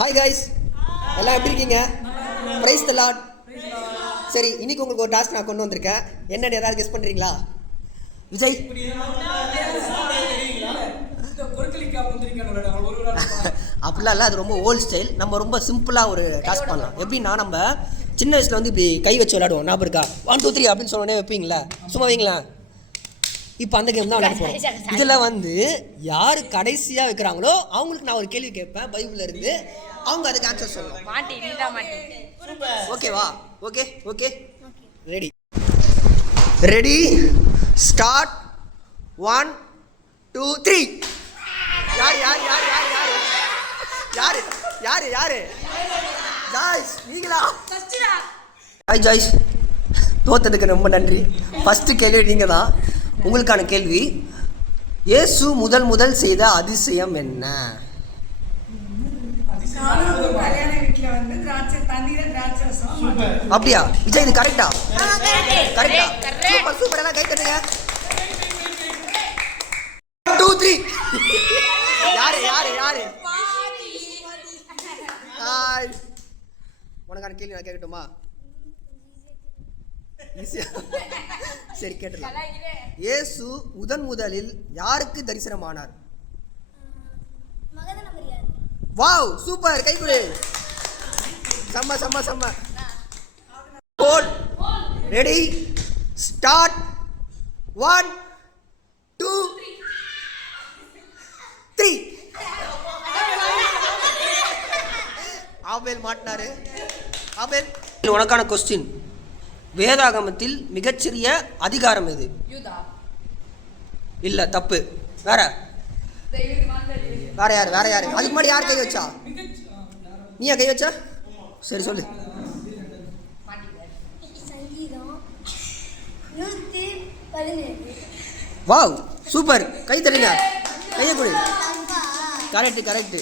Hi guys, எல்லாம் எப்படி இருக்கீங்க? Praise the Lord. சரி, இன்னைக்கு உங்களுக்கு ஒரு டாஸ்க் நான் கொண்டு வந்திருக்கேன். என்னன்னு ஏதாவது கெஸ் பண்ணுறீங்களா? விஜய் அப்படிலாம் இல்லை, அது ரொம்ப ஓல்டு ஸ்டைல். நம்ம ரொம்ப சிம்பிளாக ஒரு டாஸ்க் பண்ணலாம். எப்படின்னா, நம்ம சின்ன வயசில் வந்து இப்படி கை வச்சு விளையாடுவோம். ஞாபகம் இருக்கா? 1 2 3 அப்படின்னு சொன்னோடனே வைப்பீங்களா? சும்மா வைங்களேன். இப்போ அந்த கேம் தான் விளையாட போகிறோம். இதில் வந்து யார் கடைசியாக வைக்கிறாங்களோ அவங்களுக்கு நான் ஒரு கேள்வி கேட்பேன் பைபிளில் இருந்து. அவங்க அதுக்கு ஆன்சர் சொல்லணும். ஓகேவா? Okay okay, ready ready start. 1 2 3. யார் யார் யார் யார் யார் யார் யார் யார் ஜாய்ஸ், நீங்களா? ஹாய் ஜாய்ஸ், தோத்ததுக்கு ரொம்ப நன்றி. ஃபஸ்ட்டு கேள்வி நீங்கள் தான். உங்களுக்கான கேள்வி, இயேசு முதல் செய்த அதிசயம் என்ன? அப்படியா விஜய், இது கரெக்டா? கரெக்டா? சூப்பர் சூப்பர், எல்லாம் கை தட்டுங்க. 2 3. யாரு யாரு யாரு? ஹாய், உனக்கான கேள்வி நான் கேட்கட்டுமா? சரி, கேட்டலாம். இயேசு முதலில் யாருக்கு தரிசனமானார்? வாவ், சூப்பர், கை கொடு. செம்ம செம்ம செம்ம. Ready start. 1 2 3. ஆபேல் மாட்டினாரு. ஆபேல், உனக்கான கொஸ்டின், வேதாகமத்தில் மிகச்சிறிய அதிகாரம் எது? இல்ல, தப்பு. வேற வேற யாரு? வேற யாரு? அதுக்கு முன்னாடி யார் கை வச்சா? நீயா கை வச்சா? சரி, சொல்லு. வாவ், சூப்பர், கை தட்டுங்க, கையை கொடு. Correct correct.